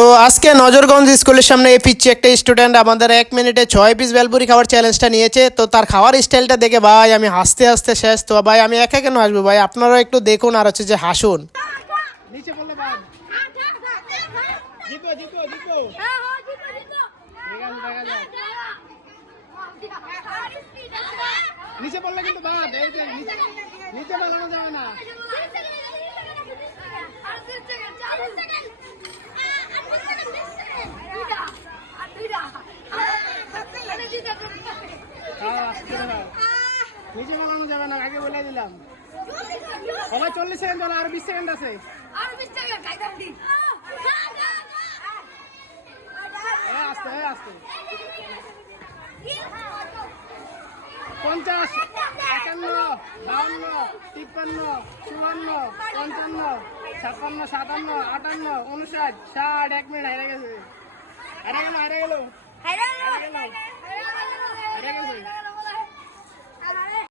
তো আজকে নজরগঞ্জ স্কুলের সামনে এই পিচ্ছে একটা স্টুডেন্ট আমাদের 1 মিনিটে 6 পিস বেলপুরি খাওয়ার চ্যালেঞ্জটা নিয়েছে। তো তার খাওয়ার স্টাইলটা দেখে ভাই আমি হাসতে হাসতে শেষ। তো ভাই আমি একা কেন আসবো ভাই, আপনারাও একটু দেখুন আর হচ্ছে যে হাসুন। নিচে পড়লে বাদ। জিতো জিতো জিতো। হ্যাঁ হ্যাঁ জিতো জিতো। দেখা যাক। নিচে পড়লে কিন্তু বাদ। এই যে নিচে পালানো যাবে না। নিচে বানানো যাবে না, আগে বলে দিলাম। সবাই 40 সেকেন্ড বলে, আর 20 সেকেন্ড আছে। আস্তে আস্তে 50, 51, 52, 53, 54, 55, 56, 57, 58, 59, 60, 1 মিনিট হেরে গেছে। হেরে গেল